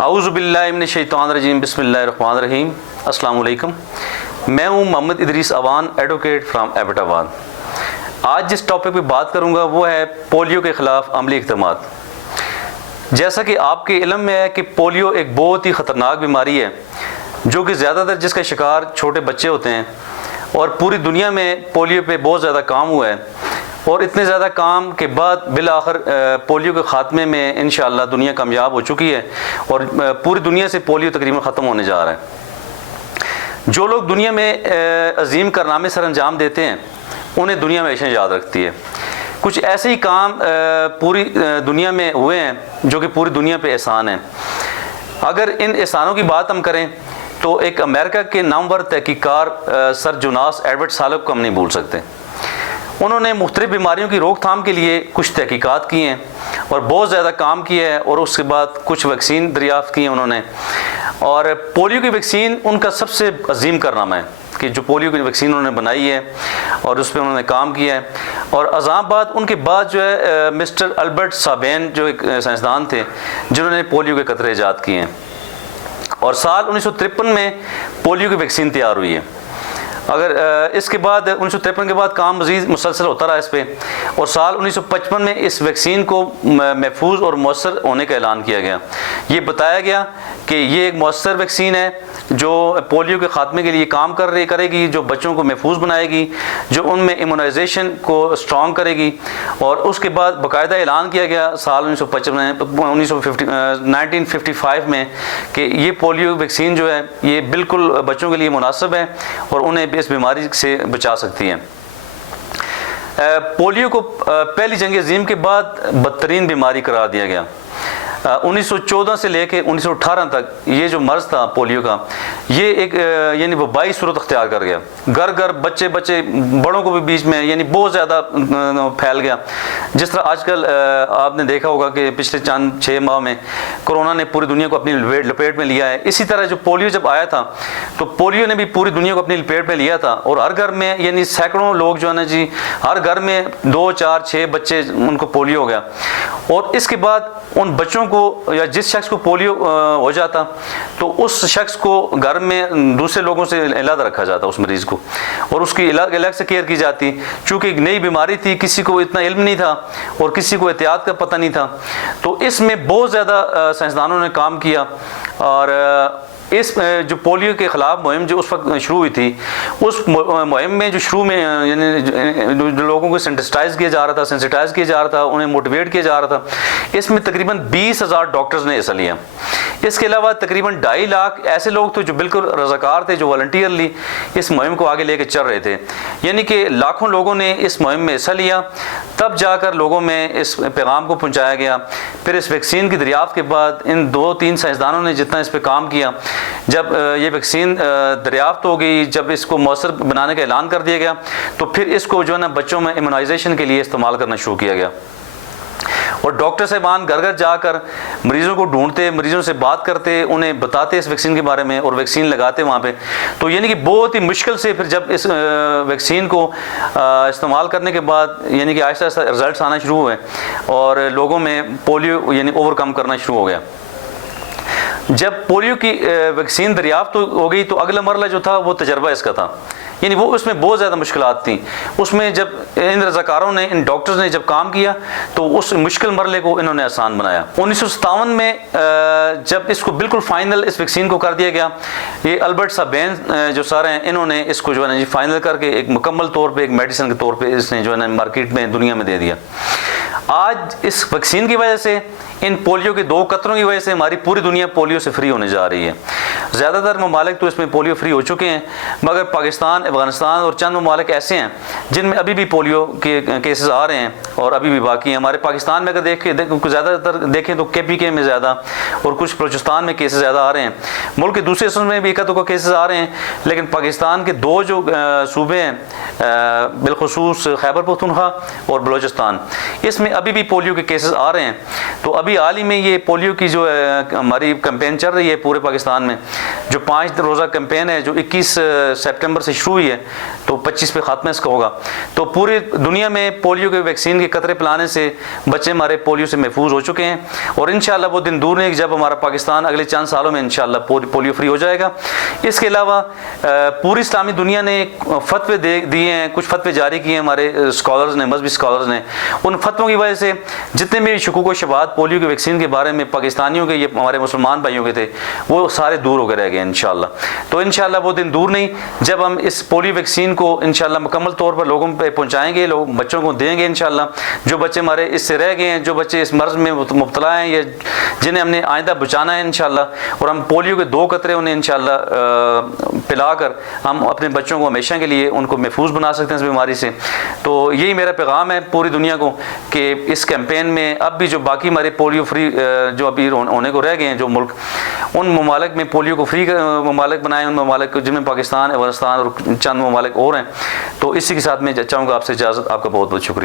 औज़ु बिल्लाहि मिनश शैतानिर रजीम बिस्मिल्लाहिर रहमानिर रहीम। अस्सलाम वालेकुम। मैं हूँ मोहम्मद इदरीस अवान, एडवोकेट फ्राम एबटाबाद। आज जिस टॉपिक पे बात करूँगा वो है पोलियो के ख़िलाफ़ अमली इक़दामात। जैसा कि आपके इल्म में है कि पोलियो एक बहुत ही ख़तरनाक बीमारी है जो कि ज़्यादातर जिसका शिकार छोटे बच्चे होते हैं, और पूरी दुनिया में पोलियो पे बहुत ज़्यादा काम हुआ है, और इतने ज़्यादा काम के बाद बिल आखिर पोलियो के ख़ात्मे में इंशाअल्लाह दुनिया कामयाब हो चुकी है और पूरी दुनिया से पोलियो तकरीबन ख़त्म होने जा रहा है। जो लोग दुनिया में अजीम कारनामे सर अंजाम देते हैं उन्हें दुनिया में हमेशा याद रखती है। कुछ ऐसे ही काम पूरी दुनिया में हुए हैं जो कि पूरी दुनिया पे एहसान हैं। अगर इन एहसानों की बात हम करें तो एक अमेरिका के नामवर तहकीकार सर जोनास एडवर्ड सालब को हम नहीं भूल सकते। उन्होंने मुख्तलिफ़ बीमारियों की रोकथाम के लिए कुछ तहकीकात की हैं और बहुत ज़्यादा काम किया है, और उसके बाद कुछ वैक्सीन दरियाफ़्त की हैं उन्होंने। और पोलियो की वैक्सीन उनका सबसे अजीम कारनामा है कि जो पोलियो की वैक्सीन उन्होंने बनाई है और उस पर उन्होंने काम किया है। और अज़ामाबाद उनके बाद जो है मिस्टर अल्बर्ट साबेन जो एक साइंसदान थे जिन्होंने पोलियो के कतरे ईजाद किए हैं, और साल 1953 में पोलियो की वैक्सीन तैयार हुई है। अगर इसके बाद 1953 के बाद काम मज़ीद मुसलसल होता रहा इस पर, और साल 1955 में इस वैक्सीन को महफूज और मौसर होने का ऐलान किया गया। ये बताया गया कि ये एक मौसर वैक्सीन है जो पोलियो के ख़ात्मे के लिए काम करेगी, जो बच्चों को महफूज बनाएगी, जो उनमें इम्यूनाइजेशन को स्ट्रॉन्ग करेगी। और उसके बाद बाकायदा ऐलान किया गया साल 1955 में कि ये पोलियो वैक्सीन जो है ये बिल्कुल बच्चों के लिए मुनासिब है और उन्हें इस बीमारी से बचा सकती हैं। पोलियो को पहली जंग अज़ीम के बाद बदतरीन बीमारी करार दिया गया। 1914 से लेके 1918 तक ये जो मर्ज़ था पोलियो का, ये एक यानी वबाई सूरत अख्तियार कर गया। घर घर बच्चे बड़ों को भी बीच में यानी बहुत ज़्यादा फैल गया। जिस तरह आजकल आपने देखा होगा कि पिछले 6 माह में कोरोना ने पूरी दुनिया को अपनी लपेट में लिया है, इसी तरह जो पोलियो जब आया था तो पोलियो ने भी पूरी दुनिया को अपनी लपेट में लिया था। और हर घर में यानी सैकड़ों लोग जो है ना जी, हर घर में 2, 4, 6 बच्चे उनको पोलियो हो गया। और इसके बाद उन बच्चों को या जिस शख्स को पोलियो हो जाता तो उस शख्स को घर में दूसरे लोगों से अलग रखा जाता उस मरीज़ को, और उसकी अलग से केयर की जाती। चूँकि एक नई बीमारी थी, किसी को इतना इल्म नहीं था और किसी को एहतियात का पता नहीं था, तो इसमें बहुत ज़्यादा साइंसदानों ने काम किया। और इस जो पोलियो के ख़िलाफ़ मुहिम जो उस वक्त शुरू हुई थी, उस मुहिम में जो शुरू में यानी जो लोगों को सेंसिटाइज़ किया जा रहा था, उन्हें मोटिवेट किया जा रहा था, इसमें तकरीबन 20,000 डॉक्टर्स ने हिस्सा लिया। इसके अलावा तकरीबन 2.5 लाख ऐसे लोग थे जो बिल्कुल रज़ाकार थे, जो वॉलंटियरली इस मुहिम को आगे लेकर चल रहे थे। यानी कि लाखों लोगों ने इस मुहिम में हिस्सा लिया, तब जाकर लोगों में इस पैगाम को पहुँचाया गया। फिर इस वैक्सीन की दरियाफ़्त के बाद इन 2-3 साइंसदानों ने जितना इस पर काम किया, जब ये वैक्सीन दरियाफ्त हो गई, जब इसको मौसर बनाने का ऐलान कर दिया गया, तो फिर इसको जो है ना बच्चों में इम्यूनाइजेशन के लिए इस्तेमाल करना शुरू किया गया। और डॉक्टर साहबान घर घर जाकर मरीज़ों को ढूंढते, मरीज़ों से बात करते, उन्हें बताते इस वैक्सीन के बारे में और वैक्सीन लगाते वहाँ पे। तो यानी कि बहुत ही मुश्किल से फिर जब इस वैक्सीन को इस्तेमाल करने के बाद यानी कि आहिस्ता आहिस्ता रिजल्ट आना शुरू हुए और लोगों में पोलियो यानी ओवरकम करना शुरू हो गया। जब पोलियो की वैक्सीन दरियाफ्त हो गई तो अगला मरला जो था वो तजर्बा इसका था, यानी वो उसमें बहुत ज़्यादा मुश्किलात थी। उसमें जब इन रज़ाकारों ने, इन डॉक्टर्स ने जब काम किया तो उस मुश्किल मरले को इन्होंने आसान बनाया। 1957 में जब इसको बिल्कुल फ़ाइनल इस वैक्सीन को कर दिया गया, ये अल्बर्ट साबेन जो सर हैं, इन्होंने इसको जो है ना जी फाइनल करके एक मुकम्मल तौर पर एक मेडिसिन के तौर पर इसने जो है ना मार्केट में दुनिया में दे दिया। आज इस वैक्सीन की वजह से, इन पोलियो के 2 कतरों की वजह से हमारी पूरी दुनिया पोलियो से फ्री होने जा रही है। ज़्यादातर ममालिक तो इसमें पोलियो फ्री हो चुके हैं, मगर पाकिस्तान, अफगानिस्तान और चंद ममालिक ऐसे हैं जिनमें अभी भी पोलियो के केसेस आ रहे हैं और अभी भी बाकी हैं। हमारे पाकिस्तान में अगर ज़्यादातर देखें तो KPK में ज़्यादा और कुछ बलूचिस्तान में केसेस ज़्यादा आ रहे हैं। मुल्क के दूसरे हिस्सों में भी एक दो केसेस आ रहे हैं, लेकिन पाकिस्तान के 2 जो सूबे हैं बिलखुसूस खैबर पख्तूनख्वा और बलूचिस्तान, इसमें अभी भी पोलियो के केसेस आ रहे हैं। तो अभी हाल ही में ये पोलियो की जो हमारी कैंपेन चल रही है पूरे पाकिस्तान में, जो 5 रोज़ा कैंपेन है, जो 21 सितंबर से शुरू हुई है, तो 25 पे ख़ात्मा इसका होगा। तो पूरी दुनिया में पोलियो के वैक्सीन के कतरे पिलाने से बच्चे हमारे पोलियो से महफूज हो चुके हैं, और इंशाल्लाह वो दिन दूर नहीं जब हमारा पाकिस्तान अगले चंद सालों में इंशाल्लाह पोलियो फ्री हो जाएगा। इसके अलावा पूरी इस्लामी दुनिया ने फतवे दिए हैं, कुछ फतवे जारी किए हैं हमारे स्कॉलर्स ने, मजहबी स्कॉलर्स ने। उन फतवों की वजह से जितने भी शुकूक व शुबहात पोलियो के वैक्सीन के बारे में पाकिस्तानियों के, ये हमारे मुसलमान भाइयों के थे, वो सारे दूर होकर रह गए इंशाल्लाह। तो इंशाल्लाह वो दिन दूर नहीं जब हम इस पोलियो वैक्सीन को इंशाल्लाह मुकम्मल तौर पर लोगों पे पहुँचाएँगे, लोग बच्चों को देंगे इंशाल्लाह। जो बच्चे हमारे इससे रह गए हैं, जो बच्चे इस मर्ज़ में मुब्तला हैं, या जिन्हें हमने आइंदा बचाना है इंशाल्लाह, और हम पोलियो के 2 कतरे उन्हें इंशाल्लाह पिलाकर हम अपने बच्चों को हमेशा के लिए उनको महफूज बना सकते हैं इस बीमारी से। तो यही मेरा पैगाम है पूरी दुनिया को कि इस कैंपेन में अब भी जो बाकी हमारे पोलियो फ्री जो अभी होने को रह गए हैं जो मुल्क, उन ममालिक में पोलियो को फ्री ममालिक बनाए, उन ममालिक जिनमें पाकिस्तान, अफगानिस्तान और चंद ममालिक और हैं। तो इसी के साथ मैं चाहूँगा आपसे इजाज़त। आपका बहुत बहुत शुक्रिया।